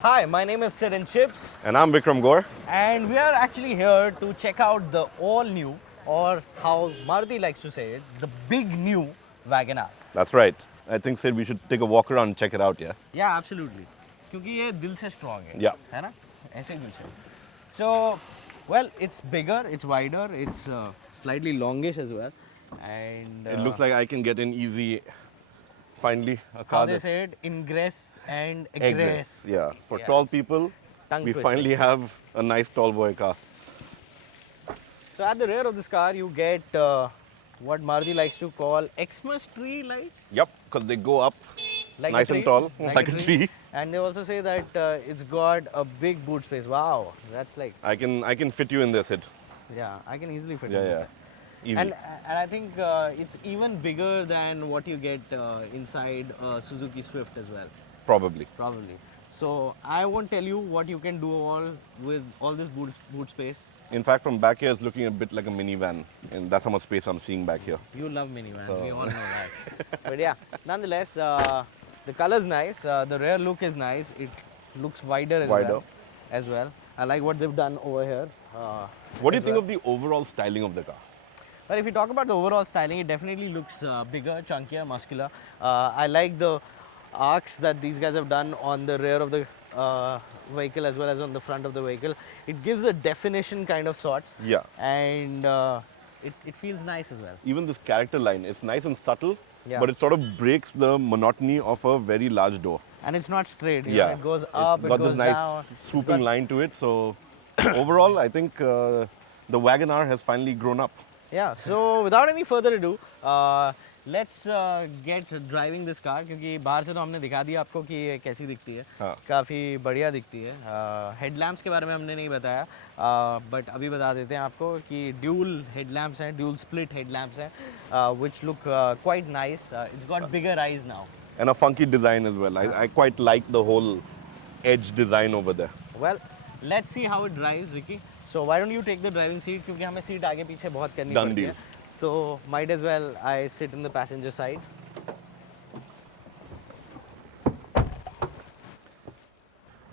Hi, my name is Sid and Chips, And I'm Vikram Gore. and we are actually here to check out the all new, or how Maruti likes to say it, the big new WagonR. That's right. I think Sid, we should take a walk around and check it out, yeah? Yeah, absolutely. क्योंकि ये दिल से strong है, Yeah. है ना? ऐसे ही दिल से. So, well, it's bigger, it's wider, it's slightly longish as well, and It looks like I can get in easy, finally, a car how they that's say it, ingress and egress. egress. Yeah, for Yeah, tall it's people, tongue we twisting. finally have a nice tall boy car. So at the rear of this car, you get what Maruti likes to call Xmas tree lights. Yep, because they go up Like nice a and tree, tall, like a tree. And they also say that it's got a big boot space. Wow, that's like, I can fit you in there, Sid. yeah, I can easily fit Yeah, in yeah. this. Easy. And I think it's even bigger than what you get inside Suzuki Swift as well, Probably. probably. So I won't tell you what you can do all with all this boot space. In fact, from back here, it's looking a bit like a minivan, and that's how much space I'm seeing back here. You love minivans, So- we all know that. But yeah, nonetheless, the color's nice. The rear look is nice. It looks wider as Wider. well. As well, I like what they've done over here. What do you as think well. of the overall styling of the car? But if you talk about the overall styling, it definitely looks bigger, chunkier, muscular. I like the arcs that these guys have done on the rear of the vehicle as well as on the front of the vehicle. It gives a definition kind of sorts. Yeah. And it feels nice as well. Even this character line, it's nice and subtle, Yeah. but it sort of breaks the monotony of a very large door. And it's not straight. You Yeah, know, it goes up, it's it got goes this nice down. swooping It's got- line to it. So overall, I think the WagonR has finally grown up. Yeah, so without any further ado, let's get driving this car क्योंकि बाहर से तो हमने दिखा दिया आपको कि ये कैसी दिखती है. हाँ. काफ़ी बढ़िया दिखती है. हेडलैम्प्स के बारे में हमने नहीं बताया, बट अभी बता देते हैं आपको कि ड्यूल हेडलैम्प्स हैं, ड्यूल स्प्लिट हेडलैम्प्स हैं, which look quite nice. It's got bigger eyes now. And a funky design as well. I quite like the whole edge design over there. Well, let's see how it drives, Vicky. So why don't you take the driving seat क्योंकि हमें seat आगे पीछे बहुत करनी Done पड़ती deal. है. तो might as well I sit in the passenger side.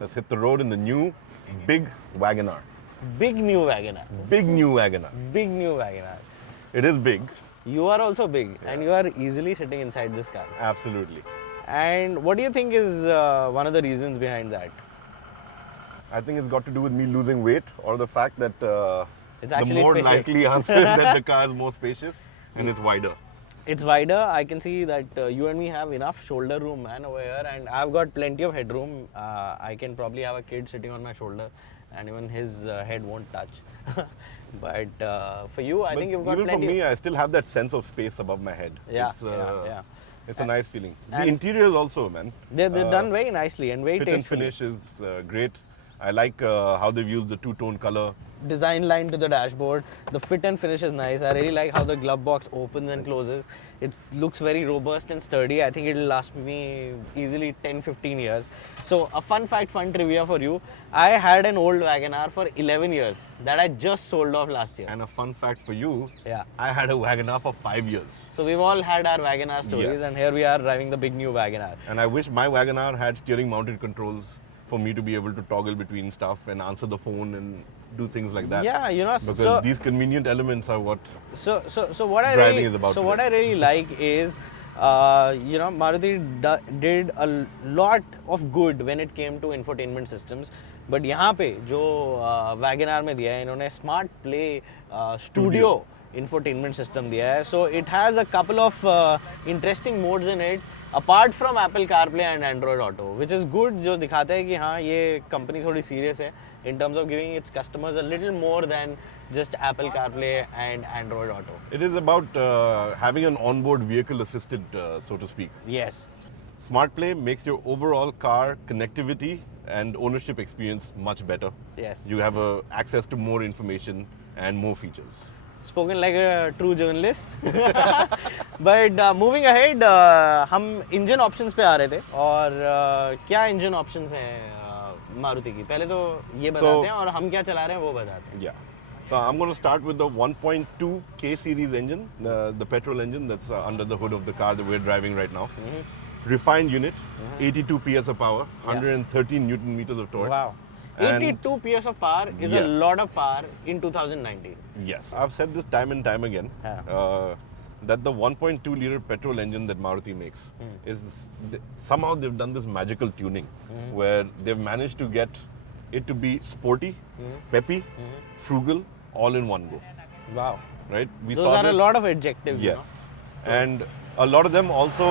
Let's hit the road in the new big WagonR. Big new WagonR. Big new WagonR. Big new WagonR. It is big, You are also big and you are easily sitting inside this car. absolutely. And what do you think is one of the reasons behind that? I think it's got to do with me losing weight or the fact that It's the actually more spacious. likely answer is that the car is more spacious and it's wider. It's wider. I can see that you and me have enough shoulder room, man, over here, and I've got plenty of headroom. I can probably have a kid sitting on my shoulder, and even his head won't touch. But for you, I But think you've got even plenty. for me, I still have that sense of space above my head. Yeah, it's, yeah. It's a nice feeling. The and- interior is also, man. They're done very nicely and very Fit and tastefully. finish is great. I like how they've used the two-tone color. Design line to the dashboard. The fit and finish is nice. I really like how the glove box opens and closes. It looks very robust and sturdy. I think it'll last me easily 10-15 years. So a fun fact, fun trivia for you. I had an old WagonR for 11 years that I just sold off last year. And a fun fact for you, Yeah. I had a WagonR for 5 years. So we've all had our WagonR stories, Yes. and here we are driving the big new WagonR. And I wish my WagonR had steering mounted controls for me to be able to toggle between stuff and answer the phone and do things like that. Yeah, you know, Because these convenient elements are what So what I Driving really is about what today. I really like is Maruti did a lot of good when it came to infotainment systems, but यहाँ पे जो WagonR में दिया है इन्होंने Smart Play Studio infotainment system दिया है. So it has a couple of interesting modes in it apart from Apple CarPlay and Android Auto, which is good, जो दिखाता है कि हाँ ये कंपनी थोड़ी serious है in terms of giving its customers a little more than just Apple CarPlay and Android Auto. it is about having an onboard vehicle assistant, so to speak. Yes. SmartPlay makes your overall car connectivity and ownership experience much better. Yes. You have access to more information and more features. Spoken like a true journalist. But moving ahead, हम engine options पे आ रहे थे और क्या engine options हैं मारुति की. पहले तो ये बताते हैं और हम क्या चला रहे हैं वो बताते हैं. Yeah. So I'm going to start with the 1.2 K series engine, the petrol engine that's under the hood of the car that we're driving right now. refined unit, 82 PS of power, 113 Newton meters of torque. Wow. And 82 PS of power is a Yes. lot of power in 2019. Yes, I've said this time and time again. That the 1.2 liter petrol engine that Maruti makes is somehow they've done this magical tuning where they've managed to get it to be sporty, peppy, frugal, all in one go. Wow. Right? We Those saw are a this- lot of adjectives, Yes, you know. and a lot of them also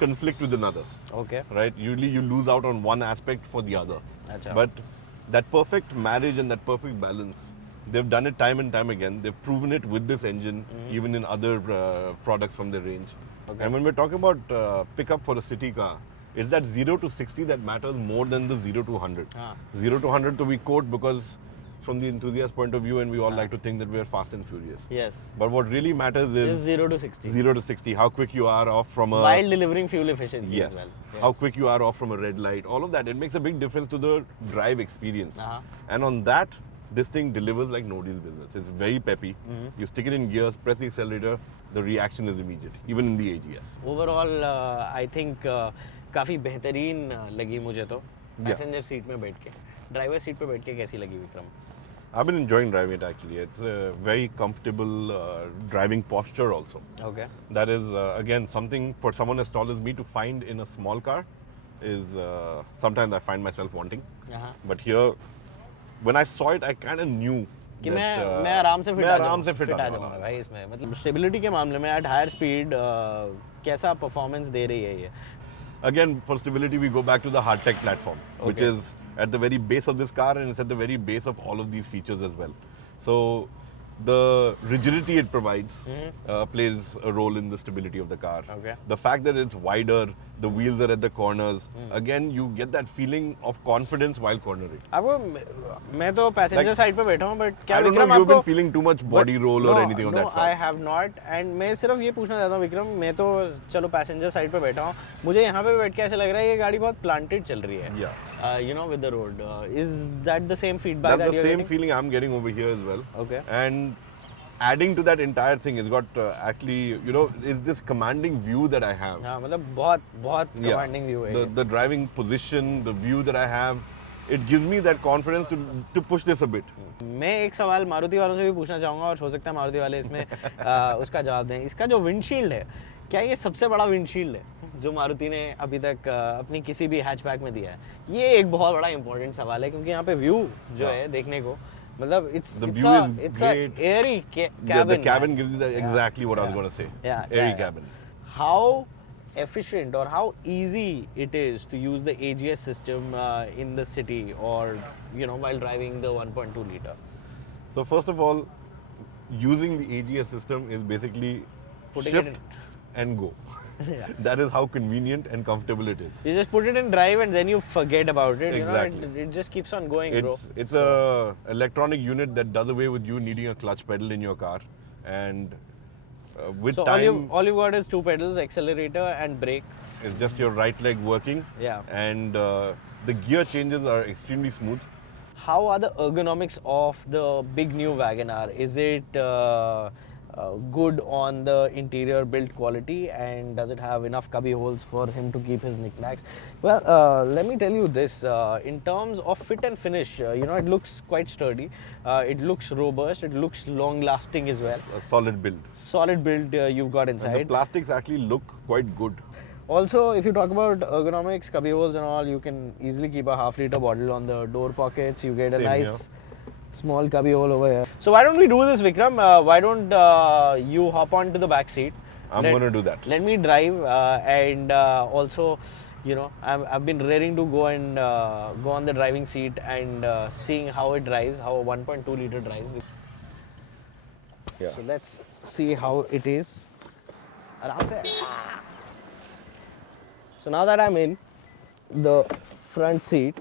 conflict with another. Okay. Right? Usually you lose out on one aspect for the other. Acha. But that perfect marriage and that perfect balance, they've done it time and time again. They've proven it with this engine, even in other products from their range. Okay. And when we're talking about pickup for a city car, it's that 0 to 60 that matters more than the 0 to 100. 0 to 100 to we quote because from the enthusiast point of view and we all like to think that we are fast and furious. Yes. But what really matters This is is 0 to 60. 0 to 60, how quick you are off from a... While delivering fuel efficiency Yes. as well. Yes. How quick you are off from a red light, all of that. It makes a big difference to the drive experience. And on that, this thing delivers like nobody's business. It's very peppy. You stick it in gears, press the accelerator, the reaction is immediate, even in the AGS. Overall, I think काफ़ी बेहतरीन लगी मुझे तो passenger seat में बैठ के driver seat पे बैठ के कैसी लगी Vikram I've been enjoying driving it actually. It's a very comfortable driving posture also. Okay. That is, again, something for someone as tall as me to find in a small car is sometimes I find myself wanting. But here, when I saw it, I kind of knew कि that, मैं आराम से fit आ जाऊंगा भाई इसमें मतलब stability के मामले में एट हायर स्पीड कैसा परफॉर्मेंस दे रही है ये Again, for stability, we go back to the hard tech platform, which Okay. is at the very base of this car and it's at the very base of all of these features as well. So, the rigidity it provides plays a role in the stability of the car. Okay. The fact that it's wider, the wheels are at the corners, again, you get that feeling of confidence while cornering. अब मैं तो passenger side पे बैठा हूँ but क्या I don't know Vikram if you've आपको been feeling too much body roll or anything of that I sort. have not and मैं सिर्फ ये पूछना चाहता हूँ विक्रम मैं तो चलो पैसेंजर साइड पे बैठा हूँ मुझे यहाँ पे बैठ के ऐसे लग रहा है ये गाड़ी बहुत प्लांटेड चल रही है Yeah. you know with the road is that the same feedback That's that the you're same getting? feeling I'm getting over here as well. Okay. And adding to that entire thing, it's got actually, you know, is this commanding view that I have. हाँ मतलब बहुत बहुत commanding view है ये. The driving position, the view that I have, it gives me that confidence to push this a bit. मैं एक सवाल मारुति वालों से भी पूछना चाहूँगा और हो सकता है मारुति वाले इसमें उसका जवाब दें इसका जो विंडशील्ड है क्या ये सबसे बड़ा विंडशील्ड है जो मारुति ने अभी तक अपनी किसी भी हैचबैक में दिया है ये एक बहुत बड़ा इंपॉर्टेंट सवाल है क्योंकि यहाँ पे व्यू जो है देखने को मतलब The view is great. airy The cabin cabin gives you that exactly what I was going to say. Airy cabin. How efficient or how easy it is to use the AGS system in the city or you know while driving the 1.2 liter. So first of all, using the AGS system is basically Putting it shift in- and go. That is how convenient and comfortable it is. You just put it in drive and then you forget about it. Exactly. You know, it just keeps on going, bro. It's a electronic unit that does away with you needing a clutch pedal in your car, and with So time, all you got is two pedals, accelerator and brake. it's just your right leg working. Yeah. And the gear changes are extremely smooth. How are the ergonomics of the big new WagonR? Is it good on the interior build quality and does it have enough cubby holes for him to keep his knickknacks? Well, let me tell you this, in terms of fit and finish, you know, it looks quite sturdy, it looks robust, it looks long lasting as well. A solid build. Solid build you've got And the inside. plastics actually look quite good. Also, if you talk about ergonomics, cubby holes and all, you can easily keep a half-liter bottle on the door pockets. You get a Same nice small cubby hole over here. So why don't we do this, Vikram? Why don't you hop onto the back seat? I'm going to do that. Let me drive and also, you know, I've been raring to go and go on the driving seat and seeing how it drives, how a 1.2 liter drives. Yeah. So let's see how it is. Aram se. So now that I'm in the front seat,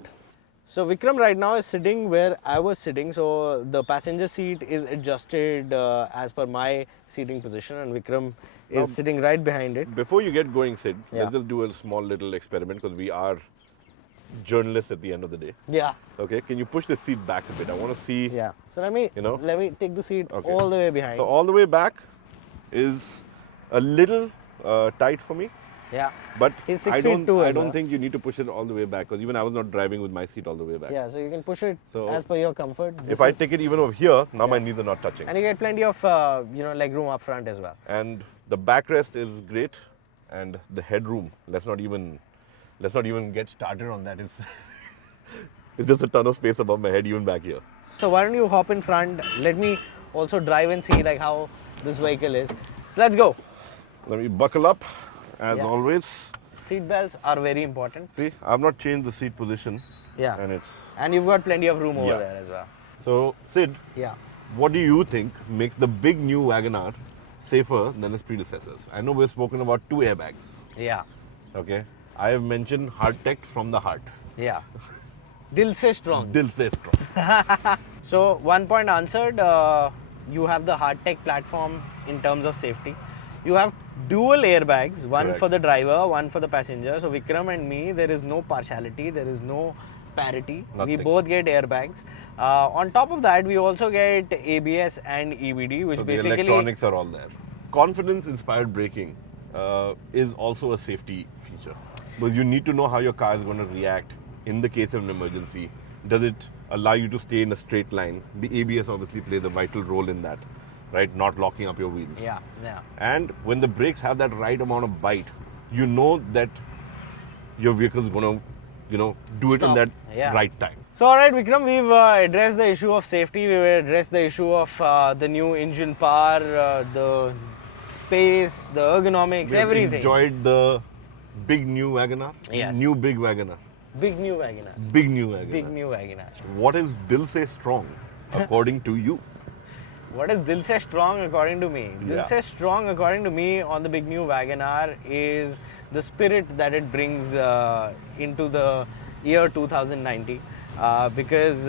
so Vikram right now is sitting where I was sitting. So the passenger seat is adjusted as per my seating position, and Vikram is sitting right behind it. Before you get going, Sid, Yeah. let's just do a small little experiment because we are journalists at the end of the day. Yeah, Okay, can you push the seat back a bit? I want to see. yeah. So let me You know? let me take the seat Okay. all the way behind. So all the way back is a little tight for me. Yeah. But He's 6 I feet don't, two I as don't well. think you need to push it all the way back because even I was not driving with my seat all the way back. Yeah, so you can push it So as per your comfort. If I take it even over here, now my knees are not touching. And you get plenty of leg room up front as well. And the backrest is great, and the headroom. Let's not even get started on that. It's just a ton of space above my head, even back here. So why don't you hop in front? Let me also drive and see like how this vehicle is. So let's go. Let me buckle up, as Yeah. always. Seat belts are very important. See, I've not changed the seat position. Yeah. And you've got plenty of room over Yeah. there as well. So, Sid, Yeah. what do you think makes the big new WagonR safer than its predecessors? I know we've spoken about 2 airbags. Yeah. Okay, I have mentioned Heartect from the heart. Yeah. Dil se strong. Dil se strong. So one point answered. You have the Heartect platform in terms of safety. You have dual airbags, one Correct. for the driver, one for the passenger. So Vikram and me, there is no partiality, there is no parity. Nothing. We both get airbags. On top of that, we also get ABS and EBD, which So the basically electronics are all there. Confidence-inspired braking is also a safety feature. Because you need to know how your car is going to react in the case of an emergency. Does it allow you to stay in a straight line? The ABS obviously plays a vital role in that, right? Not locking up your wheels. Yeah, yeah. And when the brakes have that right amount of bite, you know that your vehicle is going to, do it in Stop. that Yeah. right time. So, all right, Vikram, we've addressed the issue of safety. We've addressed the issue of the new engine power, the space, the ergonomics, We've everything. enjoyed the big new WagonR. Yes. New big WagonR. Big new WagonR. Big new WagonR. Big new WagonR. What is Dil Se Strong according to you? What is Dil Se Strong according to me? Dil Yeah. Se Strong according to me on the big new WagonR is the spirit that it brings into the year 2090. Because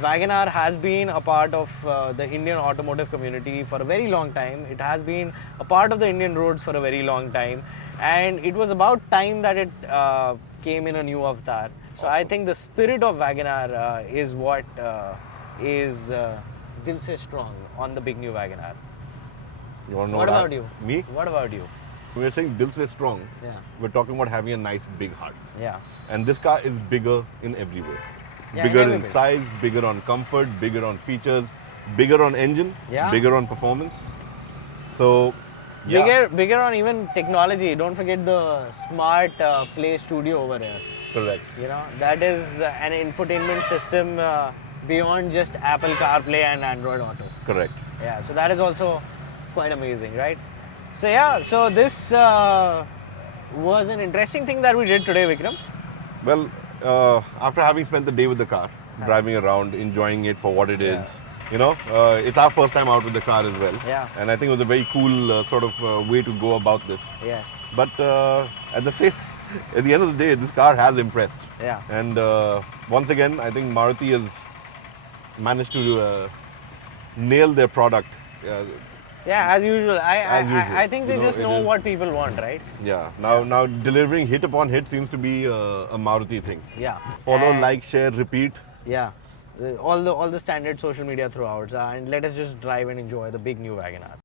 WagonR has been a part of the Indian automotive community for a very long time. It has been a part of the Indian roads for a very long time. And it was about time that it came in a new avatar. So I think the spirit of WagonR is what is Dil Se Strong on the big new WagonR. You want to know What about you? Me? What about you? When we're saying Dil Se Strong, Yeah. we're talking about having a nice big heart. Yeah. And this car is bigger in every way. Yeah, Bigger in every in way. size, bigger on comfort, bigger on features, bigger on engine, Yeah. bigger on performance. So, yeah, Bigger on even technology. Don't forget the smart Play Studio over here. correct. That is an infotainment system beyond just Apple CarPlay and Android Auto. Correct. Yeah, so that is also quite amazing, right? So yeah, so this was an interesting thing that we did today, Vikram. Well, after having spent the day with the car, driving around, enjoying it for what it is, it's our first time out with the car as well. Yeah. And I think it was a very cool sort of way to go about this. Yes. But at the end of the day, this car has impressed. Yeah. And once again, I think Maruti has managed to nail their product. Yeah, as usual. As usual. I think they just it know is- what people want, right? Yeah. Now delivering hit upon hit seems to be a Maruti thing. Yeah. Follow, And- like, share, repeat. Yeah. All the standard social media throughout. And let us just drive and enjoy the big new WagonR.